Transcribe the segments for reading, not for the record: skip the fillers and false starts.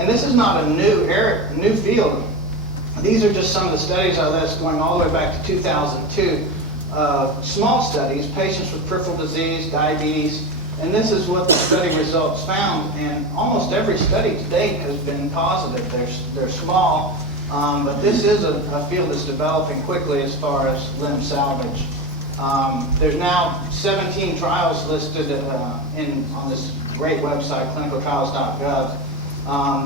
And this is not a new field. These are just some of the studies I list going all the way back to 2002. Small studies, patients with peripheral disease, diabetes, and this is what the study results found. And almost every study to date has been positive. They're small, but this is a field that's developing quickly as far as limb salvage. There's now 17 trials listed on this great website, clinicaltrials.gov.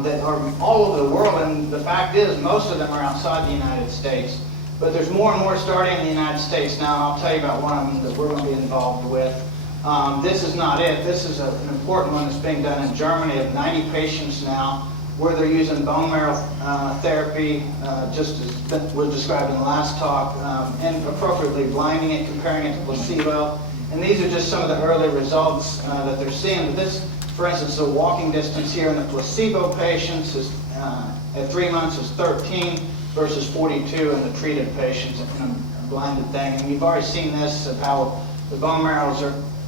That are all over the world, and the fact is most of them are outside the United States. But there's more and more starting in the United States now, and I'll tell you about one of them that we're going to be involved with. This is not it. This is an important one that's being done in Germany of 90 patients now, where they're using bone marrow therapy, just as was described in the last talk, and appropriately blinding it, comparing it to placebo. And these are just some of the early results that they're seeing. But this, for instance, the walking distance here in the placebo patients is, at 3 months is 13 versus 42 in the treated patients in a blinded thing. And you've already seen this of how the bone marrow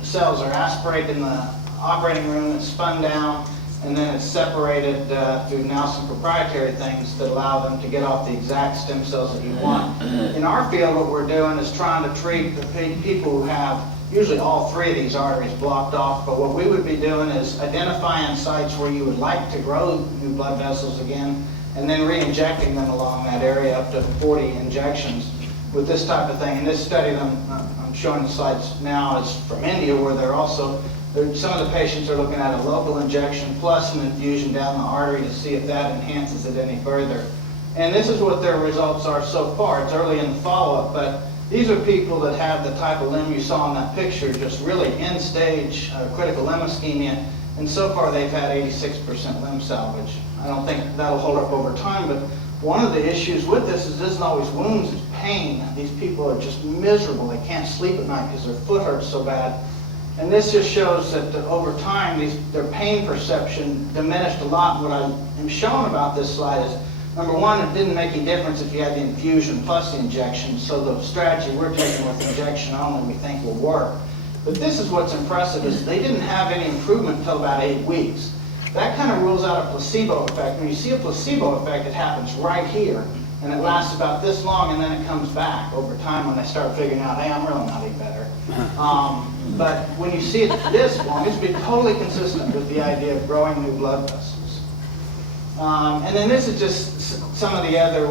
cells are aspirated in the operating room and spun down, and then it's separated through now some proprietary things that allow them to get off the exact stem cells that you want. In our field, what we're doing is trying to treat the people who have usually all three of these arteries blocked off, but what we would be doing is identifying sites where you would like to grow new blood vessels again, and then re-injecting them along that area, up to 40 injections with this type of thing. And this study that I'm showing the slides now is from India, where some of the patients are looking at a local injection plus an infusion down the artery to see if that enhances it any further. And this is what their results are so far. It's early in the follow-up, but these are people that have the type of limb you saw in that picture, just really end-stage critical limb ischemia, and so far they've had 86% limb salvage. I don't think that'll hold up over time, but one of the issues with this isn't always wounds, it's pain. These people are just miserable. They can't sleep at night because their foot hurts so bad. And this just shows that over time, their pain perception diminished a lot. What I am showing about this slide is, number one, it didn't make any difference if you had the infusion plus the injection, so the strategy we're taking with injection only we think will work. But this is what's impressive, is they didn't have any improvement until about 8 weeks. That kind of rules out a placebo effect. When you see a placebo effect, it happens right here, and it lasts about this long, and then it comes back over time when they start figuring out, hey, I'm really not any better. But when you see it this long, it's been totally consistent with the idea of growing new blood vessels. And then this is just some of the other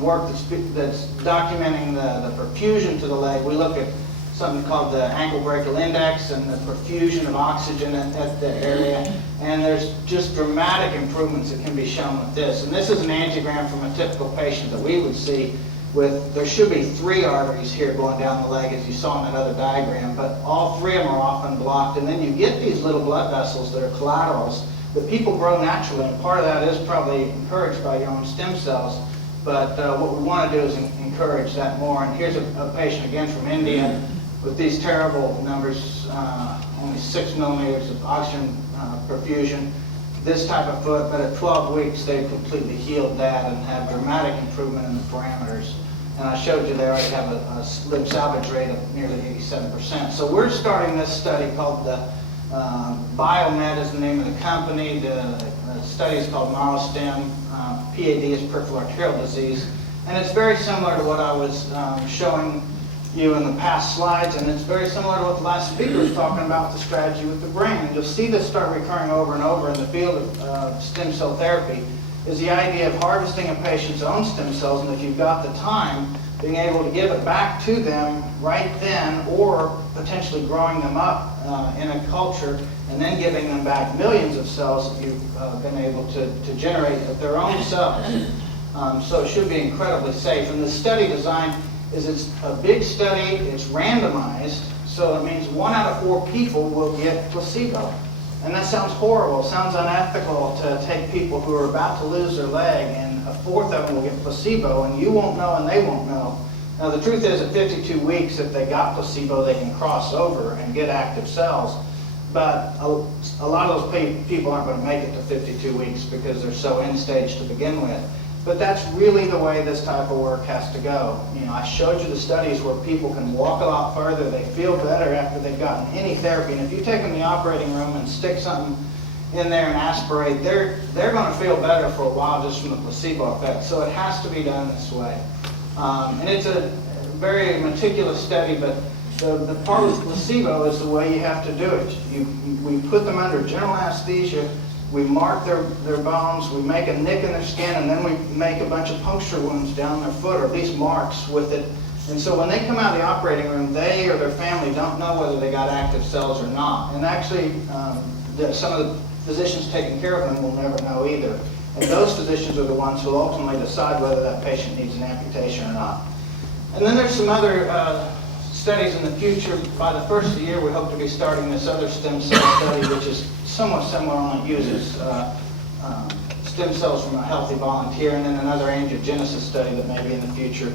work that's documenting the perfusion to the leg. We look at something called the ankle brachial index and the perfusion of oxygen at the area. And there's just dramatic improvements that can be shown with this. And this is an angiogram from a typical patient that we would see with, there should be 3 arteries here going down the leg, as you saw in that other diagram, but all 3 of them are often blocked. And then you get these little blood vessels that are collaterals that people grow naturally, and part of that is probably encouraged by your own stem cells. But what we want to do is encourage that more. And here's a patient again from India with these terrible numbers, only 6 millimeters of oxygen perfusion, this type of foot, but at 12 weeks they've completely healed that and have dramatic improvement in the parameters. And I showed you there I have a limb salvage rate of nearly 87%. So we're starting this study called the Biomed is the name of the company. The study is called MarroStem. PAD is peripheral arterial disease. And it's very similar to what I was showing you in the past slides, and it's very similar to what the last speaker was talking about, the strategy with the brain. And you'll see this start recurring over and over in the field of stem cell therapy, is the idea of harvesting a patient's own stem cells, and if you've got the time, being able to give it back to them right then, or potentially growing them up in a culture, and then giving them back millions of cells that you've been able to generate of their own cells. So it should be incredibly safe. And the study design is it's a big study, it's randomized, so it means 1 out of 4 people will get placebo. And that sounds horrible, it sounds unethical to take people who are about to lose their leg and a fourth of them will get placebo, and you won't know and they won't know. Now the truth is at 52 weeks, if they got placebo, they can cross over and get active cells. But a lot of those people aren't going to make it to 52 weeks because they're so end stage to begin with. But that's really the way this type of work has to go. You know, I showed you the studies where people can walk a lot further, they feel better after they've gotten any therapy. And if you take them in the operating room and stick something in there and aspirate, they're going to feel better for a while just from the placebo effect. So it has to be done this way. And it's a very meticulous study, but the part with placebo is the way you have to do it. We put them under general anesthesia, we mark their bones, we make a nick in their skin, and then we make a bunch of puncture wounds down their foot, or at least marks with it. And so when they come out of the operating room, they or their family don't know whether they got active cells or not. And actually, some of the physicians taking care of them will never know either. And those physicians are the ones who will ultimately decide whether that patient needs an amputation or not. And then there's some other studies in the future. By the first of the year, we hope to be starting this other stem cell study, which is somewhat similar, only uses stem cells from a healthy volunteer, and then another angiogenesis study that may be in the future.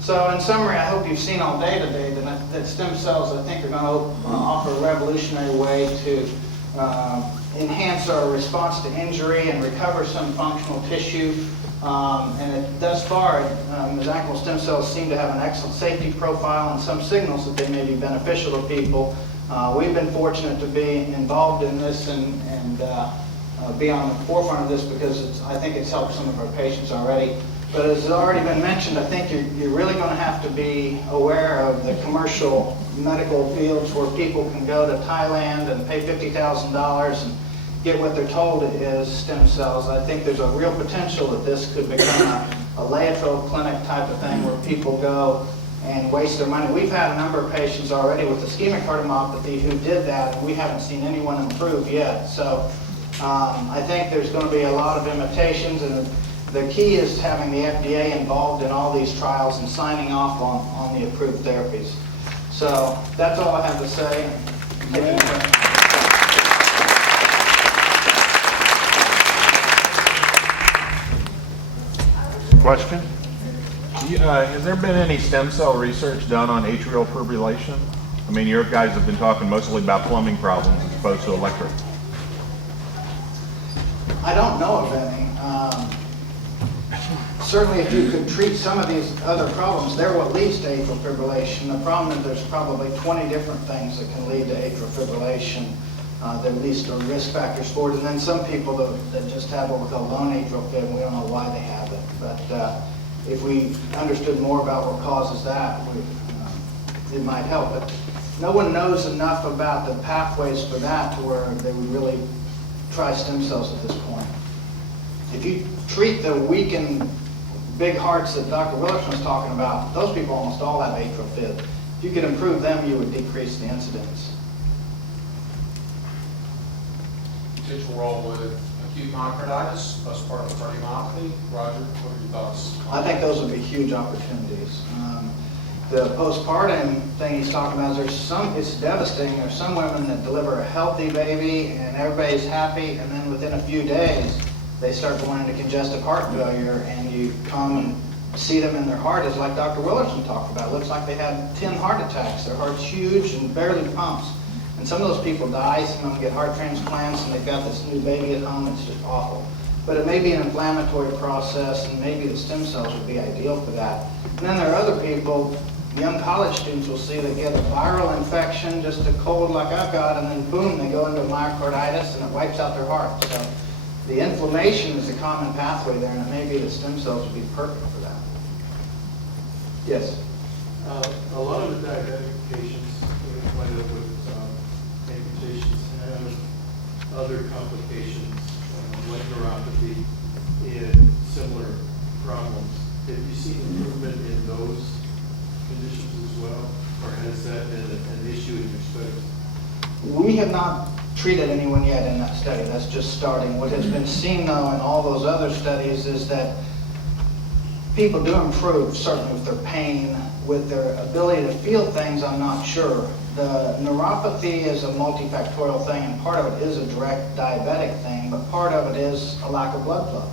So in summary, I hope you've seen all day today that stem cells, I think, are going to offer a revolutionary way to enhance our response to injury and recover some functional tissue. And thus far, mesenchymal stem cells seem to have an excellent safety profile and some signals that they may be beneficial to people. We've been fortunate to be involved in this and be on the forefront of this because I think it's helped some of our patients already. But as has already been mentioned, I think you're really going to have to be aware of the commercial medical fields where people can go to Thailand and pay $50,000 and get what they're told is stem cells. I think there's a real potential that this could become a Laetrile clinic type of thing where people go and waste their money. We've had a number of patients already with ischemic cardiomyopathy who did that, and we haven't seen anyone improve yet. So I think there's going to be a lot of imitations, and the key is having the FDA involved in all these trials and signing off on the approved therapies. So that's all I have to say. Question? Has there been any stem cell research done on atrial fibrillation? I mean, your guys have been talking mostly about plumbing problems as opposed to electric. I don't know of any. Certainly if you could treat some of these other problems, they're what leads to atrial fibrillation. The problem is there's probably 20 different things that can lead to atrial fibrillation that at least are risk factors for it. And then some people that just have what we call lone atrial fib, and we don't know why they have it. But if we understood more about what causes that, it might help. But no one knows enough about the pathways for that to where they would really try stem cells at this point. If you treat the weakened big hearts that Dr. Willerson was talking about, those people almost all have atrial fib. If you could improve them, you would decrease the incidence. Potential role with acute myocarditis, postpartum cardiomyopathy. Roger, what are your thoughts? I think those would be huge opportunities. The postpartum thing he's talking about, it's devastating. There's some women that deliver a healthy baby and everybody's happy, and then within a few days, they start going into congestive heart failure, and you come and see them in their heart, as like Dr. Willerson talked about. It looks like they had 10 heart attacks. Their heart's huge and barely pumps. And some of those people die, some of them get heart transplants, and they've got this new baby at home. It's just awful. But it may be an inflammatory process, and maybe the stem cells would be ideal for that. And then there are other people, young college students will see they get a viral infection, just a cold like I've got, and then boom, they go into myocarditis, and it wipes out their heart. So the inflammation is a common pathway there, and it may be the stem cells would be perfect for that. Yes? A lot of the diabetic patients who end up with amputations have other complications, like neuropathy and similar problems. Have you seen improvement in those conditions as well, or has that been an issue in your studies? We have not treated anyone yet in that study. That's just starting. What has been seen, though, in all those other studies is that people do improve, certainly with their pain, with their ability to feel things, I'm not sure. The neuropathy is a multifactorial thing, and part of it is a direct diabetic thing, but part of it is a lack of blood flow.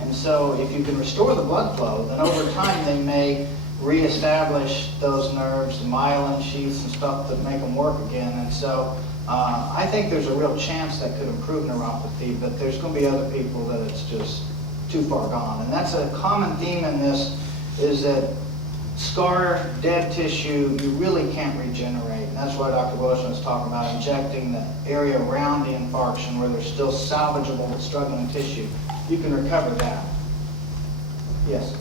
And so if you can restore the blood flow, then over time they may reestablish those nerves, the myelin sheaths and stuff that make them work again. And so I think there's a real chance that could improve neuropathy, but there's going to be other people that it's just too far gone. And that's a common theme in this, is that scar, dead tissue, you really can't regenerate. And that's why Dr. Wilson was talking about injecting the area around the infarction where there's still salvageable but struggling tissue. You can recover that. Yes?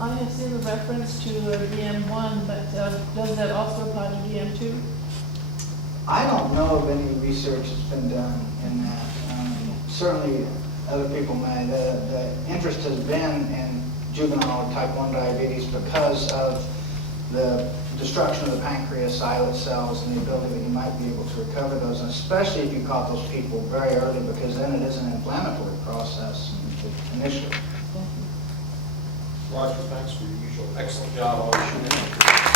I have seen a reference to DM1, but does that also apply to DM2? I don't know of any research that's been done in that. Certainly, other people may. The interest has been in juvenile type 1 diabetes because of the destruction of the pancreas islet cells and the ability that you might be able to recover those, and especially if you caught those people very early, because then it is an inflammatory process initially. Roger, thanks for your usual excellent job always shooting.